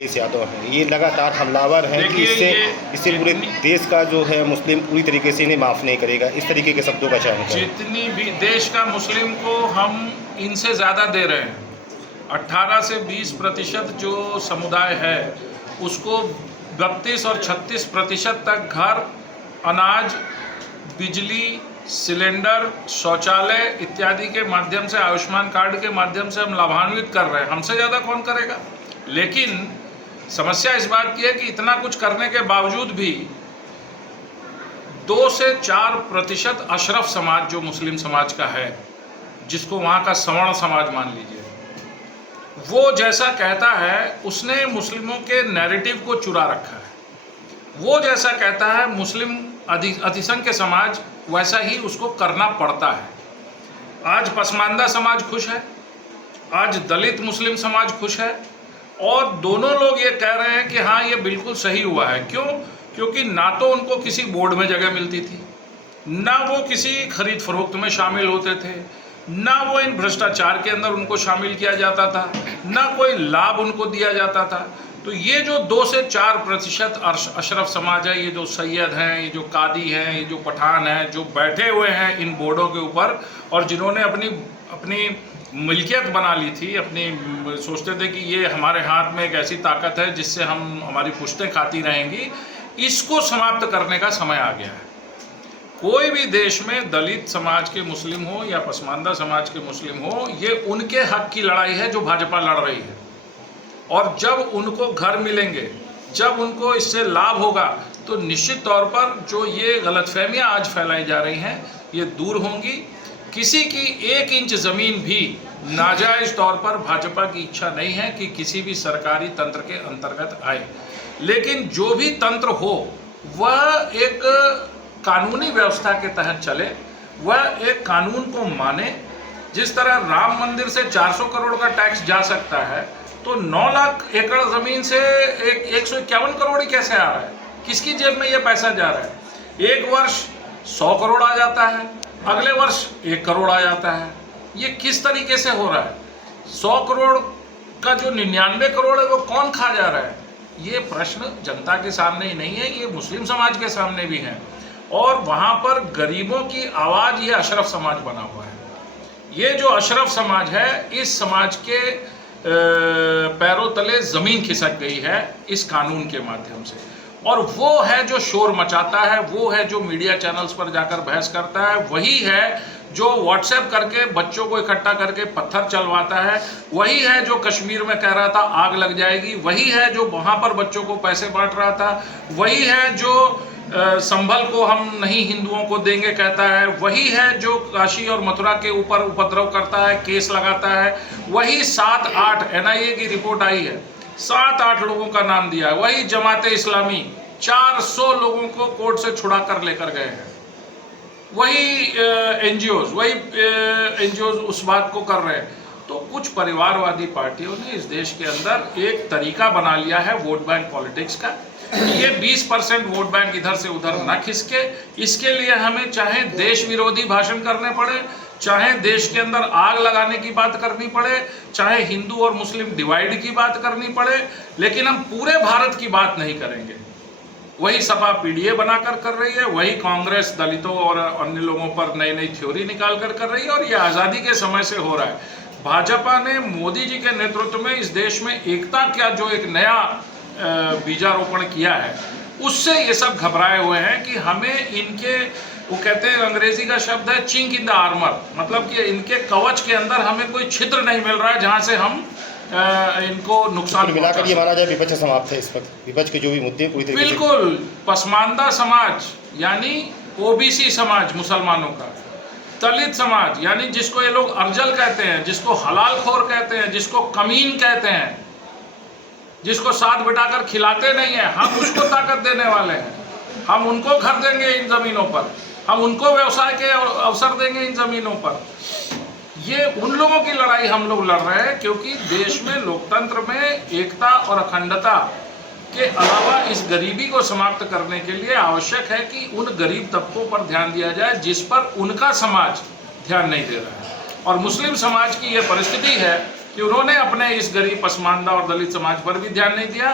अखिलेश यादव हैं, ये लगातार हमलावर हैं कि देखिए इससे पूरे देश का जो है मुस्लिम पूरी तरीके से इन्हें माफ़ नहीं करेगा, इस तरीके के शब्दों का चयन करें। जितनी भी देश का मुस्लिम को हम इनसे ज़्यादा दे रहे हैं। 18 से 20% जो समुदाय है उसको 32 और 36% तक घर, अनाज, बिजली, सिलेंडर, शौचालय इत्यादि के माध्यम से, आयुष्मान कार्ड के माध्यम से हम लाभान्वित कर रहे हैं। हमसे ज़्यादा कौन करेगा? लेकिन समस्या इस बात की है कि इतना कुछ करने के बावजूद भी 2 से 4% अशरफ समाज जो मुस्लिम समाज का है, जिसको वहाँ का सवर्ण समाज मान लीजिए, वो जैसा कहता है उसने मुस्लिमों के नैरेटिव को चुरा रखा है। वो जैसा कहता है मुस्लिम अतिसंख्य समाज वैसा ही उसको करना पड़ता है। आज पसमानदा समाज खुश है, आज दलित मुस्लिम समाज खुश है, और दोनों लोग ये कह रहे हैं कि हाँ ये बिल्कुल सही हुआ है। क्यों? क्योंकि ना तो उनको किसी बोर्ड में जगह मिलती थी, ना वो किसी खरीद फरोख्त में शामिल होते थे, ना वो इन भ्रष्टाचार के अंदर उनको शामिल किया जाता था, ना कोई लाभ उनको दिया जाता था। तो ये जो 2 से 4% अशरफ समाज है, ये जो सैयद हैं, ये जो कादी हैं, ये जो पठान हैं, जो बैठे हुए हैं इन बोर्डों के ऊपर और जिन्होंने अपनी मिल्कियत बना ली थी, अपनी सोचते थे कि ये हमारे हाथ में एक ऐसी ताकत है जिससे हम हमारी पुश्तें खाती रहेंगी, इसको समाप्त करने का समय आ गया है। कोई भी देश में दलित समाज के मुस्लिम हो या पसमानदा समाज के मुस्लिम हो, ये उनके हक की लड़ाई है जो भाजपा लड़ रही है। और जब उनको घर मिलेंगे, जब उनको इससे लाभ होगा, तो निश्चित तौर पर जो ये गलतफहमियां आज फैलाई जा रही हैं ये दूर होंगी। किसी की 1 इंच ज़मीन भी नाजायज़ तौर पर भाजपा की इच्छा नहीं है कि किसी भी सरकारी तंत्र के अंतर्गत आए। लेकिन जो भी तंत्र हो वह एक कानूनी व्यवस्था के तहत चले, वह एक कानून को माने। जिस तरह राम मंदिर से 400 करोड़ का टैक्स जा सकता है, तो 9 लाख एकड़ ज़मीन से 151 करोड़ ही कैसे आ रहा है? किसकी जेब में ये पैसा जा रहा है? एक वर्ष 100 करोड़ आ जाता है, अगले वर्ष 1 करोड़ आ जाता है। ये किस तरीके से हो रहा है? 100 करोड़ का जो 99 करोड़ है वो कौन खा जा रहा है? ये प्रश्न जनता के सामने ही नहीं है, ये मुस्लिम समाज के सामने भी है। और वहाँ पर गरीबों की आवाज़ ये अशरफ समाज बना हुआ है। ये जो अशरफ समाज है, इस समाज के पैरों तले ज़मीन खिसक गई है इस कानून के माध्यम से। और वो है जो शोर मचाता है, वो है जो मीडिया चैनल्स पर जाकर बहस करता है, वही है जो व्हाट्सएप करके बच्चों को इकट्ठा करके पत्थर चलवाता है, वही है जो कश्मीर में कह रहा था आग लग जाएगी, वही है जो वहाँ पर बच्चों को पैसे बांट रहा था, वही है जो संभल को हम नहीं हिंदुओं को देंगे कहता है, वही है जो काशी और मथुरा के ऊपर उपद्रव करता है, केस लगाता है, वही 7-8 NIA की रिपोर्ट आई है, 7-8 लोगों का नाम दिया है, वही जमाते इस्लामी 400 लोगों को कोर्ट से छुड़ा कर लेकर गए हैं, वही NGOs उस बात को कर रहे हैं। तो कुछ परिवारवादी पार्टियों ने इस देश के अंदर एक तरीका बना लिया है वोट बैंक पॉलिटिक्स का। ये 20% वोट बैंक इधर से उधर न खिसके, इसके लिए हमें चाहे देश विरोधी भाषण करने पड़े, चाहे देश के अंदर आग लगाने की बात करनी पड़े, चाहे हिंदू और मुस्लिम डिवाइड की बात करनी पड़े, लेकिन हम पूरे भारत की बात नहीं करेंगे। वही सपा PDA बनाकर कर रही है, वही कांग्रेस दलितों और अन्य लोगों पर नई नई थ्योरी निकाल कर रही है, और ये आज़ादी के समय से हो रहा है। भाजपा ने मोदी जी के नेतृत्व में इस देश में एकता का जो एक नया बीजारोपण किया है, उससे ये सब घबराए हुए हैं कि हमें इनके, वो कहते हैं अंग्रेजी का शब्द है चिंक इन द आर्मर, मतलब कि इनके कवच के अंदर हमें कोई छिद्र नहीं मिल रहा है जहां से हम इनको नुकसान मिलाकर ये माना जाए विपक्ष समाप्त है इस वक्त, विपक्ष के जो भी मुद्दे पूरी तरीके से। बिल्कुल, पसमानदा समाज यानी OBC समाज मुसलमानों का, दलित समाज यानी जिसको ये लोग अर्जल कहते हैं, जिसको हलालखोर कहते हैं, जिसको कमीन कहते हैं, जिसको साथ बिठाकर खिलाते नहीं है, हम उसको ताकत देने वाले हैं। हम उनको घर देंगे इन ज़मीनों पर, हम उनको व्यवसाय के अवसर देंगे इन ज़मीनों पर। ये उन लोगों की लड़ाई हम लोग लड़ रहे हैं, क्योंकि देश में लोकतंत्र में एकता और अखंडता के अलावा इस गरीबी को समाप्त करने के लिए आवश्यक है कि उन गरीब तबकों पर ध्यान दिया जाए जिस पर उनका समाज ध्यान नहीं दे रहा है। और मुस्लिम समाज की ये परिस्थिति है कि उन्होंने अपने इस गरीब पसमानदा और दलित समाज पर भी ध्यान नहीं दिया